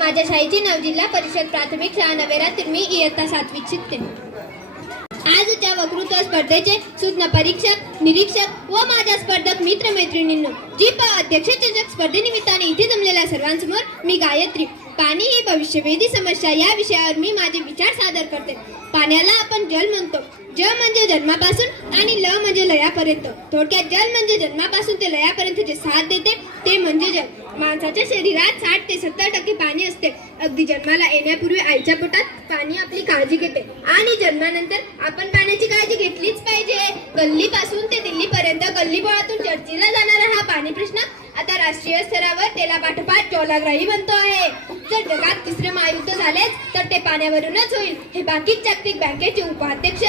माझ्या शाळेचे नाव जिल्हा परिषद प्राथमिक शाळा नवेरातील मी इयत्ता 7वीत शिकते। आजच्या वक्तृत्व स्पर्धेचे सूचना परीक्षक, निरीक्षक व माझ्या स्पर्धक मित्रमैत्रिणींनो, अध्यक्ष चषक स्पर्धेनिमित्ताने इथे जमलेल्या सर्वांसमोर मी गायत्री, पाणी ही भविष्यवेधी समस्या या विषयावर मी माझे विचार सादर करते। पाण्याला आपण जल म्हणतो। ज म्हणजे जन्मापासून आणि ल म्हणजे लयापर्यंत। थोडक्यात जल म्हणजे जन्मापासून ते लयापर्यंत जे साथ देते ते म्हणजे जल। माणसाच्या शरीरात 60 ते 70% पाणी असते। अगदी जन्माला येण्यापूर्वी आईच्या पोटात पाणी आपली काळजी घेते आणि जन्मानंतर आपण पाण्याची काळजी घेतलीच पाहिजे। गल्लीपासून ते दिल्लीपर्यंत गल्लीबोळातून चर्चेला जाणारा हा पाणी प्रश्न आता राष्ट्रीय स्तरावर तेला पाठोपाठ ज्वलाग्राही बनतो आहे। जर जगात तिसरे महायुद्ध झालेच तर ते पाण्यावरूनच होईल, हे बाकीच जागतिक बँकेचे उपाध्यक्ष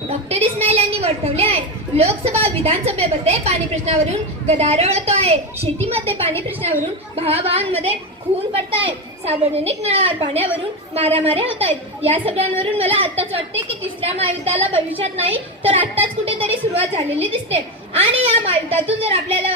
डॉक्टर इस्माईल यांनी वर्तवले आहे। लोकसभा विधानसभेमध्ये पाणी प्रश्नावरून गदारोळ होतो आहे। शेतीमध्ये पाणी प्रश्नावरून भावाभावांमध्ये खून पडत आहे। सार्वजनिक नळावर पाण्यावरून मारामाऱ्या होत आहेत। या सगळ्यांवरून मला आत्ताच वाटते की तिसऱ्या महायुद्धाला भविष्यात नाही तर आत्ताच कुठेतरी सुरुवात झालेली दिसते। आणि या महायुद्धातून जर आपल्याला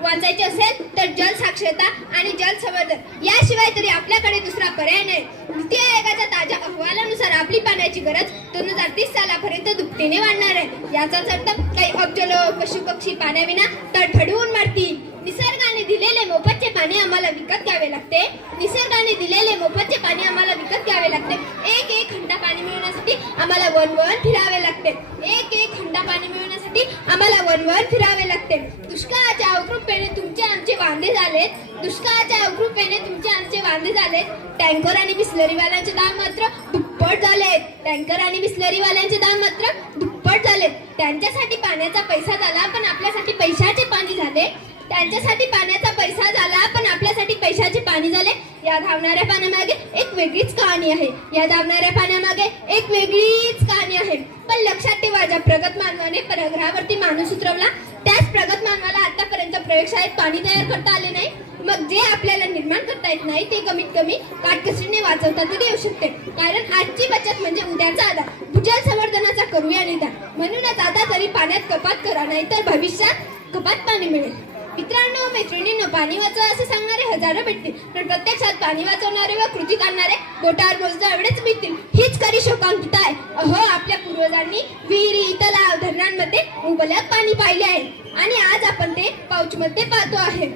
वाचायचे असेल तर जल साक्षरता आणि जल संवर्धन याशिवाय तरी आपल्याकडे दुसरा पर्याय नाही। नीती आयोगाच्या ताज्या अहवालानुसार आपली पाण्याची गरज 2030 सालापर्यंत दुपटीने वाढणार आहे। याचाच अर्थ काही अब्ज लोक, पशु पक्षी पाण्याविना तडफडून मरतील। निसर्गाने दिलेले मोफतचे पाणी आम्हाला विकत घ्यावे लागते। निसर्गाने दिलेले मोफतचे पाणी आम्हाला विकत घ्यावे लागते। एक हंडा पाणी मिळवण्यासाठी आम्हाला वन फिरावे लागते। एक हंडा पाणी मिळवण्यासाठी आम्हाला वन फिरावे लागते। दुष्काळाच्या अवकृपेने तुमचे आमचे वांदे झालेत। दुष्काळाच्या अवकृपेने तुमचे आमचे वांदे झालेत। टँकर आणि बिस्लरीवाल्यांचे दाम मात्र दुप्पट झालेत। टँकर आणि बिस्लरीवाल्यांचे दाम मात्र दुप्पट झालेत। त्यांच्यासाठी पाण्याचा पैसा झाला पण आपल्यासाठी पैशाचे पाणी झाले। त्यांच्यासाठी पाण्याचा पैसा झाला पण आपल्यासाठी पैशाचे पाणी झाले। या धावणाऱ्या पाण्यामागे एक वेगळीच कहाणी आहे। या धावणाऱ्या पाण्यामागे एक वेगळीच कहाणी आहे। पण लक्षात ठेवा, ज्या प्रगत मानवाने परग्रहावरती माणूस उतरवला त्याच प्रगत मानवाला आतापर्यंत प्रयोगशाळेत पाणी तयार करता आले नाही। मग जे आपल्याला निर्माण करता येत नाही ते कमीत कमी काटकसरीने वाचवता तरी येऊ शकते। कारण आजची बचत म्हणजे उद्याचा आधार। भूजल संवर्धनाचा करूया निदान। म्हणूनच आता तरी पाण्यात कपात करा, नाही तर भविष्यात कपात पाणी मिळेल। मित्रांनो, मैत्रिणींनो, पाणी वाचवा असे सांगणारे हजारो भेटतील पण प्रत्यक्षात पाणी वाचवणारे व कृतीत आणणारे बोटावर मोजता एवढेच भेटतील। हीच खरी शोकांतिका आहे। अहो, आपल्या पूर्वजांनी विहिरी, तलाव, धरणांमध्ये मुबलक पाणी पाहिले आहे आणि आज आपण ते पाऊचमध्ये पाहतो आहे।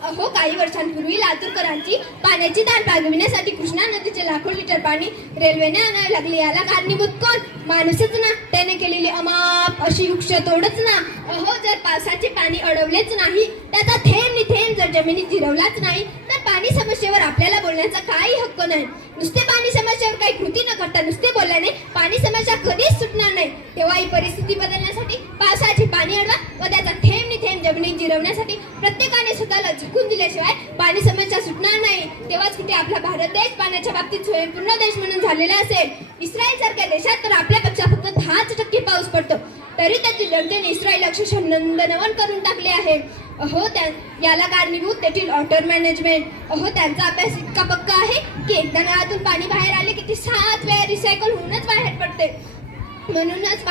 अहो, काही वर्षांपूर्वी लातूरकरांची पाण्याची ताण भागविण्यासाठी कृष्णा नदीचे लाखो लिटर पाणी रेल्वेने आणावे लागले। याला कारणीभूत कोण? माणूसच ना। त्याने केलेली अमाप अशी वृक्ष तोडच ना। अहो, जर पावसाचे पाणी अडवलेच नाही, त्याचा थेंब जर जमिनीत जिरवलाच नाही तर पाणी समस्येवर आपल्याला बोलण्याचा काही हक्क नाही। नुसते पाणी समस्येवर काही कृती न करता नुसते बोलल्याने पाणी समस्या कधीच सुटणार नाही। तेव्हा ही परिस्थिती बदलण्यासाठी पावसाचे पाणी अडवा व त्याचा थेंब जमिनीत जिरवण्यासाठी प्रत्येकाने स्वतःला झुकून दिल्याशिवाय पाणी समस्या सुटणार नाही। तेव्हाच कुठे आपला भारत देश पाण्याच्या बाबतीत स्वयंपूर्ण देश म्हणून झालेला असेल। इस्रायल सारख्या देशात तर आपल्यापेक्षा फक्त 10% पाऊस पडतो, तरी त्यातील जनतेने इस्रायल अक्षरशः नंदनवन करून टाकले आहे। अहो, याला कारणीभूत तेथील वॉटर मॅनेजमेंट। अहो, त्यांचा अभ्यास इतका पक्का आहे की एकदा नळातून पाणी बाहेर आले की ते 7 वेळा रिसायकल होऊनच बाहेर पडते। म्हणूनच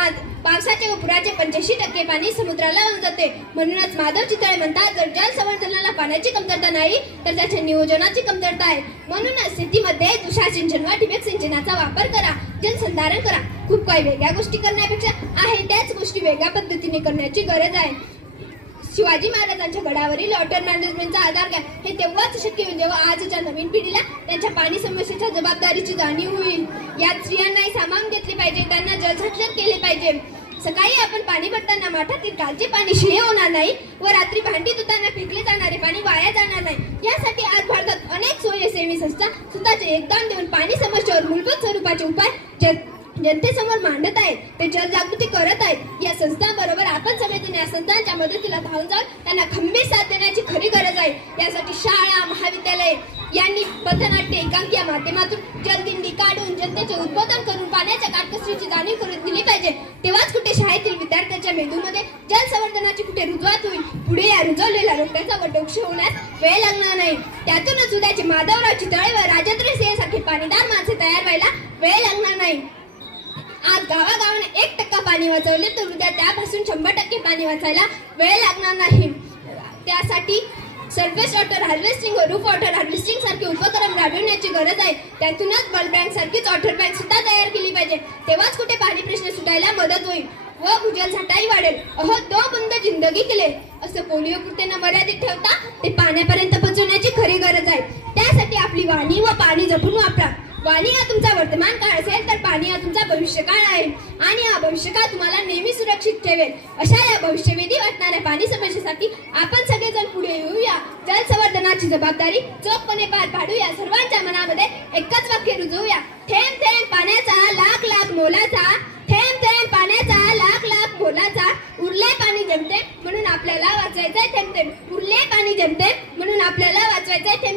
पावसाचे व पुराचे 85% पाणी समुद्राला वाहून जाते। म्हणूनच माधव चितळे म्हणतात, जर जल संवर्धनाला पाण्याची कमतरता नाही तर त्याच्या नियोजनाची कमतरता आहे। म्हणूनच शेतीमध्ये तुषार सिंचन व ठिबक सिंचनाचा वापर करा, जलसंधारण करा। खूप काही वेगळ्या गोष्टी करण्यापेक्षा आहे त्याच गोष्टी वेगळ्या पद्धतीने करण्याची गरज आहे। शिवाजी महाराजांच्या गडावरील वॉटर मॅनेजमेंटचा आधार घ्या। हे तेव्हाच शक्य होईल जेव्हा आजच्या नवीन पिढीला त्यांच्या पाणी समस्येच्या जबाबदारीची जाणीव होईल। यात स्त्रियांनाही सामावून घेतले पाहिजे, त्यांना जलसाक्षर केले पाहिजे। सकाळी आपण पाणी भरताना माठातील कालचे पाणी शिळे होणार नाही व रात्री भांडी धुताना फेकले जाणारे पाणी वाया जाणार नाही। यासाठी आज भारतात अनेक स्वयंसेवी संस्था स्वतःचे योगदान देऊन पाणी समस्येवर मूलभूत स्वरूपाचे उपाय जनतेसमोर मांडत आहेत। ते जनजागृती करत आहेत। या संस्थांबरोबर आपण सगळेजण या संस्थांच्या मदतीला धावून जाऊन त्यांना खंबीर साथ देण्याची खरी गरज आहे। यासाठी शाळा, महाविद्यालये यांनी पथनाट्य, एकांकी या माध्यमातून जलदिंडी काढून जनतेचे उद्बोधन करून पाण्याच्या काटकसरीची जाणीव करून दिली पाहिजे। तेव्हाच कुठे शाळेतील विद्यार्थ्यांच्या मेंदूमध्ये जल संवर्धनाची कुठे रुजवात होईल। पुढे या रुजवलेल्या रोट्याचा वटवृक्ष होण्यास वेळ लागणार नाही। त्यातूनच उद्याचे माधवराव चितळे व राजेंद्र सिंह सारखे पाणीदार माणसे तयार व्हायला वेळ लागणार नाही। आज गावागावाने 1% पाणी वाचवले तर उद्या त्यापासून 100% पाणी वाचायला वेळ लागणार नाही। त्यासाठी सरफेस वॉटर हार्वेस्टिंग व रूफ वॉटर हार्वेस्टिंग सारखे उपक्रम राबविण्याची गरज आहे. त्यातूनच बल्क बँक सारखीच वॉटर बँक सुद्धा तयार केली पाहिजे. तेव्हाच कुठे पाणी प्रश्न सुटायला मदत होईल व भूजल साठाही वाढेल. अहो 2 बूंद जिंदगी के लिए असं पोलिओ पुरते न मर्यादित ठेवता ते पाण्यापर्यंत पोहोचवण्याची खरी गरज आहे. त्यासाठी आपली वाणी व पाणी जपून वापरा. वाणी हा तुमचा वर्तमान काळ असेल तर पाणी हा तुमचा भविष्यकाळ आहे आणि हा भविष्यकाळ तुम्हाला नेहमी सुरक्षित ठेवेल. अशा या भविष्यवेधी वाटणाऱ्या पाणी समस्येसाठी आपण सगळेजण पुढे येऊया. जल संवर्धनाची जबाबदारी चोखपणे पार पाडूया. सर्वांच्या मनामध्ये एकच वाक्य रुजवूया. थेंब थेंब पाण्याचा लाख लाख मोलाचा, थेंब थेंब पाण्याचा लाख लाख मोलाचा, उरले पाणी जमते म्हणून आपल्याला वाचवायचंय थेंब थेंब, उरले पाणी जमते म्हणून आपल्याला वाचवायचंय थेंब